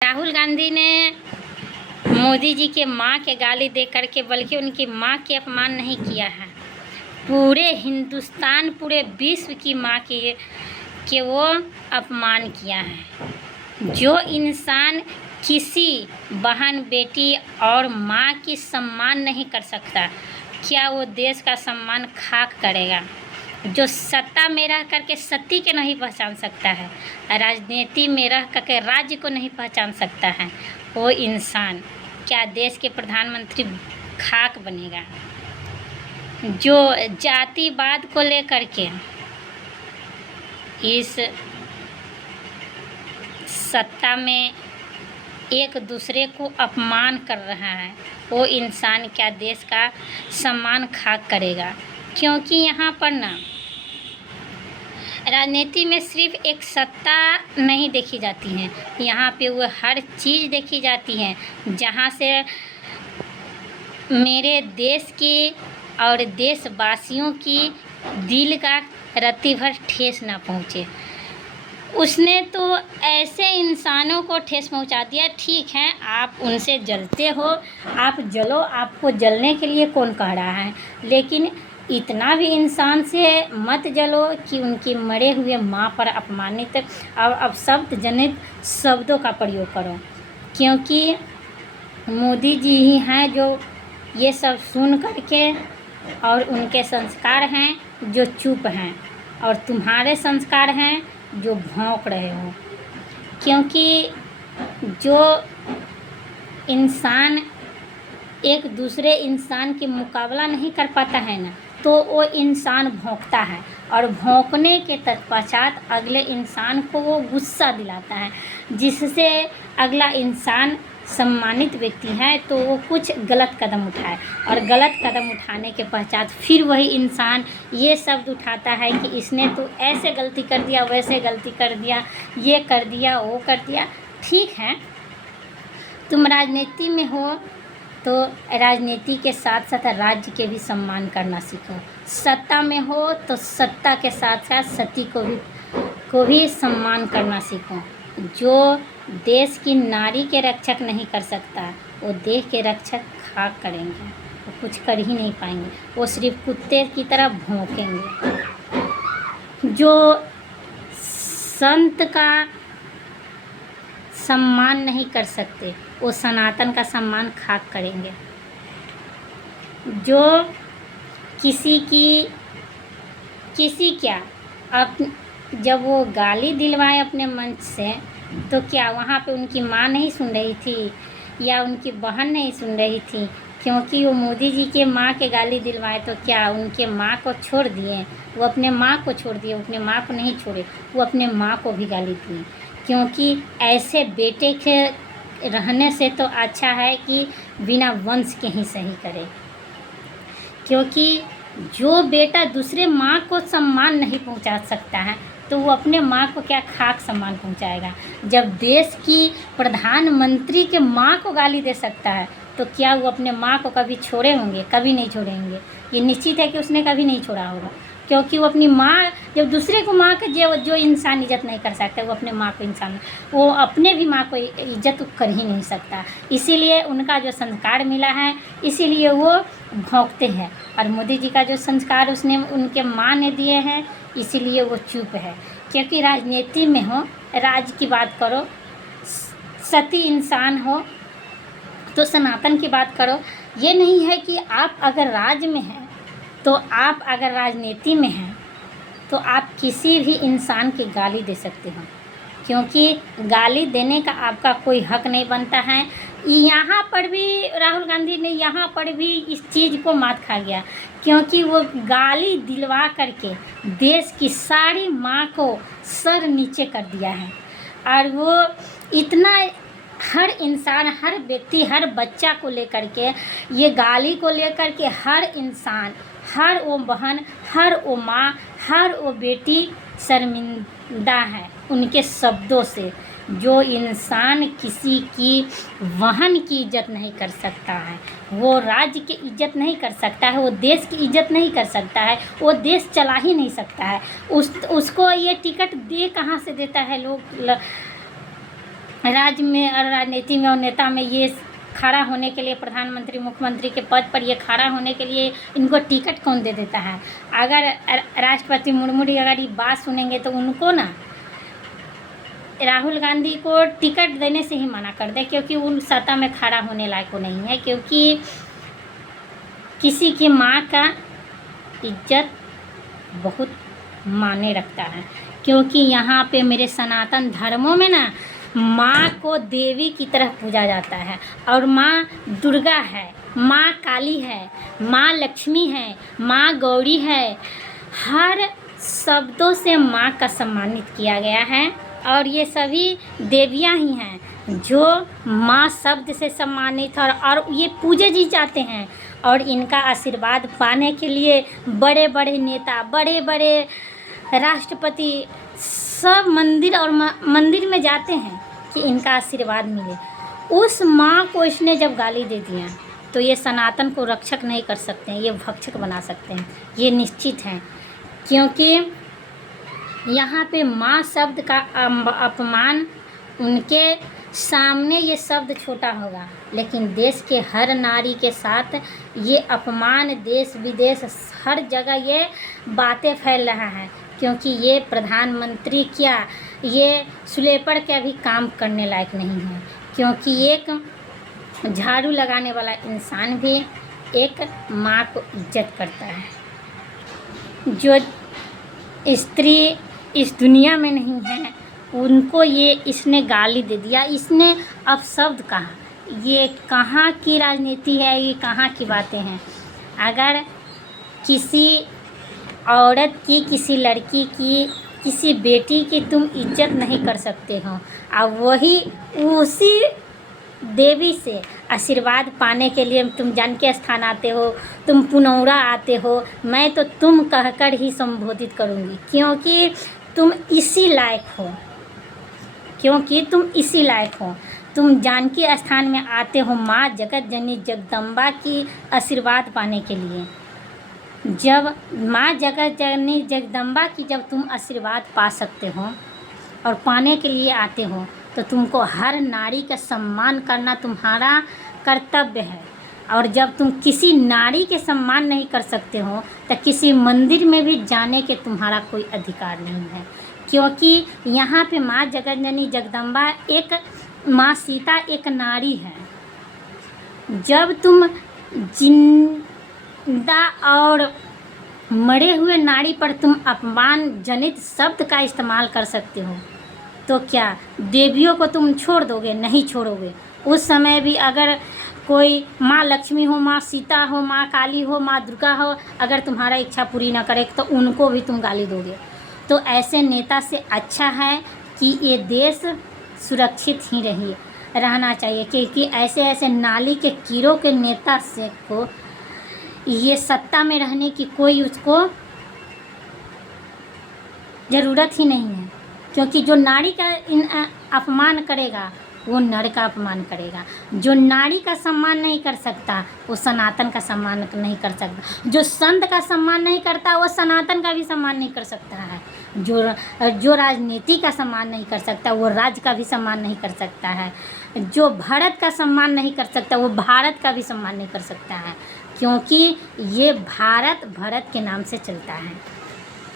राहुल गांधी ने मोदी जी के माँ के गाली दे करके बल्कि उनकी माँ के अपमान नहीं किया है, पूरे हिंदुस्तान पूरे विश्व की माँ के वो अपमान किया है। जो इंसान किसी बहन बेटी और माँ की सम्मान नहीं कर सकता, क्या वो देश का सम्मान खाक करेगा? जो सत्ता में रह करके सत्य को नहीं पहचान सकता है, राजनीति में रह करके राज्य को नहीं पहचान सकता है, वो इंसान क्या देश के प्रधानमंत्री खाक बनेगा? जो जातिवाद को लेकर के इस सत्ता में एक दूसरे को अपमान कर रहा है, वो इंसान क्या देश का सम्मान खाक करेगा? क्योंकि यहाँ पर ना राजनीति में सिर्फ एक सत्ता नहीं देखी जाती है, यहाँ पे वो हर चीज़ देखी जाती है जहाँ से मेरे देश की और देशवासियों की दिल का रत्ती भर ठेस ना पहुँचे। उसने तो ऐसे इंसानों को ठेस पहुंचा दिया। ठीक है, आप उनसे जलते हो, आप जलो, आपको जलने के लिए कौन कह रहा है, लेकिन इतना भी इंसान से मत जलो कि उनकी मरे हुए माँ पर अपमानित अब शब्द जनित शब्दों का प्रयोग करो। क्योंकि मोदी जी ही हैं जो ये सब सुन करके, और उनके संस्कार हैं जो चुप हैं, और तुम्हारे संस्कार हैं जो भौंक रहे हो। क्योंकि जो इंसान एक दूसरे इंसान के मुकाबला नहीं कर पाता है ना, तो वो इंसान भौंकता है, और भौंकने के तत्पश्चात अगले इंसान को वो गुस्सा दिलाता है, जिससे अगला इंसान सम्मानित व्यक्ति है तो वो कुछ गलत कदम उठाए, और गलत कदम उठाने के पश्चात फिर वही इंसान ये शब्द उठाता है कि इसने तो ऐसे गलती कर दिया, वैसे गलती कर दिया, ये कर दिया, वो कर दिया। ठीक है, तुम राजनीति में हो तो राजनीति के साथ साथ राज्य के भी सम्मान करना सीखो। सत्ता में हो तो सत्ता के साथ साथ सती को भी सम्मान करना सीखो। जो देश की नारी के रक्षक नहीं कर सकता, वो देश के रक्षक खाक करेंगे, वो कुछ कर ही नहीं पाएंगे, वो सिर्फ कुत्ते की तरह भौंकेंगे। जो संत का सम्मान नहीं कर सकते, वो सनातन का सम्मान खाक करेंगे। जो किसी क्या जब वो गाली दिलवाए अपने मंच से, तो क्या वहाँ पे उनकी माँ नहीं सुन रही थी या उनकी बहन नहीं सुन रही थी? क्योंकि वो मोदी जी के माँ के गाली दिलवाए तो क्या उनके माँ को छोड़ दिए? वो अपने माँ को छोड़ दिए, अपने माँ को नहीं छोड़े, वो अपने माँ को भी गाली दिए। क्योंकि ऐसे बेटे के रहने से तो अच्छा है कि बिना वंश के ही सही करे। क्योंकि जो बेटा दूसरे माँ को सम्मान नहीं पहुँचा सकता है, तो वो अपने माँ को क्या खाक सम्मान पहुँचाएगा? जब देश की प्रधानमंत्री के माँ को गाली दे सकता है, तो क्या वो अपने माँ को कभी छोड़े होंगे? कभी नहीं छोड़ेंगे। ये निश्चित है कि उसने कभी नहीं छोड़ा होगा। क्योंकि वो अपनी माँ, जब दूसरे को माँ के जो इंसान इज्जत नहीं कर सकता, वो अपने माँ को वो अपने भी माँ को इज्जत कर ही नहीं सकता। इसीलिए उनका जो संस्कार मिला है, इसीलिए वो भौंकते हैं। और मोदी जी का जो संस्कार उसने उनके माँ ने दिए हैं, इसीलिए वो चुप है। क्योंकि राजनीति में हो, राज्य की बात करो, सती इंसान हो तो सनातन की बात करो। ये नहीं है कि आप अगर राज्य में हैं, तो आप अगर राजनीति में हैं, तो आप किसी भी इंसान की गाली दे सकते हो। क्योंकि गाली देने का आपका कोई हक नहीं बनता है। यहाँ पर भी राहुल गांधी ने यहाँ पर भी इस चीज़ को मात खा गया, क्योंकि वो गाली दिलवा करके देश की सारी माँ को सर नीचे कर दिया है। और वो इतना हर इंसान, हर व्यक्ति, हर बच्चा को लेकर के, ये गाली को लेकर के हर इंसान, हर वो बहन, हर वो माँ, हर वो बेटी शर्मिंदा है उनके शब्दों से। जो इंसान किसी की बहन की इज्जत नहीं कर सकता है, वो राज्य की इज्जत नहीं कर सकता है, वो देश की इज्जत नहीं कर सकता है, वो देश चला ही नहीं सकता है। उसको ये टिकट दे कहाँ से देता है लोग? राज्य में और राजनीति में और नेता में ये खड़ा होने के लिए, प्रधानमंत्री मुख्यमंत्री के पद पर ये खड़ा होने के लिए इनको टिकट कौन दे देता है? अगर राष्ट्रपति मुर्मू अगर ये बात सुनेंगे तो उनको ना राहुल गांधी को टिकट देने से ही मना कर दे, क्योंकि उन सत्ता में खड़ा होने लायक वो नहीं है। क्योंकि किसी की माँ का इज्जत बहुत मायने रखता है, क्योंकि यहाँ पे मेरे सनातन धर्मों में ना माँ को देवी की तरह पूजा जाता है। और माँ दुर्गा है, माँ काली है, माँ लक्ष्मी है, माँ गौरी है। हर शब्दों से माँ का सम्मानित किया गया है और ये सभी देवियाँ ही हैं जो माँ शब्द से सम्मानित है और ये पूजे जी जाते हैं। और इनका आशीर्वाद पाने के लिए बड़े बड़े नेता, बड़े बड़े राष्ट्रपति सब मंदिर और मंदिर में जाते हैं कि इनका आशीर्वाद मिले। उस माँ को इसने जब गाली दे दिया तो ये सनातन को रक्षक नहीं कर सकते हैं, ये भक्षक बना सकते हैं, ये निश्चित है। क्योंकि यहाँ पे माँ शब्द का अपमान, उनके सामने ये शब्द छोटा होगा, लेकिन देश के हर नारी के साथ ये अपमान देश विदेश हर जगह ये बातें फैल रहा है। क्योंकि ये प्रधानमंत्री क्या, ये सुलेपड़ के भी काम करने लायक नहीं है। क्योंकि एक झाड़ू लगाने वाला इंसान भी एक माँ को इज्जत करता है। जो स्त्री इस दुनिया में नहीं है उनको ये इसने गाली दे दिया, इसने अपशब्द कहा। ये कहाँ की राजनीति है, ये कहाँ की बातें हैं? अगर किसी औरत की, किसी लड़की की, किसी बेटी की तुम इज्जत नहीं कर सकते हो, अब वही उसी देवी से आशीर्वाद पाने के लिए तुम जानकी स्थान आते हो, तुम पुनौरा आते हो, मैं तो तुम कहकर ही संबोधित करूँगी। क्योंकि तुम इसी लायक हो, क्योंकि तुम इसी लायक हो। तुम जानकी स्थान में आते हो माँ जगत जननी जगदम्बा की आशीर्वाद पाने के लिए। जब माँ जगत जननी जगदम्बा की जब तुम आशीर्वाद पा सकते हो और पाने के लिए आते हो तो तुमको हर नारी का सम्मान करना तुम्हारा कर्तव्य है। और जब तुम किसी नारी के सम्मान नहीं कर सकते हो तो किसी मंदिर में भी जाने के तुम्हारा कोई अधिकार नहीं है। क्योंकि यहाँ पे माँ जगत जननी जगदम्बा एक माँ सीता एक नारी है। जब तुम जिंदा और मरे हुए नारी पर तुम अपमान जनित शब्द का इस्तेमाल कर सकते हो तो क्या देवियों को तुम छोड़ दोगे? नहीं छोड़ोगे। उस समय भी अगर कोई माँ लक्ष्मी हो, माँ सीता हो, माँ काली हो, माँ दुर्गा हो, अगर तुम्हारा इच्छा पूरी ना करे तो उनको भी तुम गाली दोगे। तो ऐसे नेता से अच्छा है कि ये देश सुरक्षित ही रहना चाहिए। क्योंकि ऐसे ऐसे नाली के कीड़ों के नेता से को ये सत्ता में रहने की कोई उसको ज़रूरत ही नहीं है। क्योंकि जो नारी का अपमान करेगा वो नर का अपमान करेगा। जो नारी का सम्मान नहीं कर सकता वो सनातन का सम्मान नहीं कर सकता। जो संत का सम्मान नहीं करता वो सनातन का भी सम्मान नहीं कर सकता है। जो राजनीति का सम्मान नहीं कर सकता वो राज्य का भी सम्मान नहीं कर सकता है। जो भारत का सम्मान नहीं कर सकता वो भारत का भी सम्मान नहीं कर सकता है। क्योंकि ये भारत भरत के नाम से चलता है।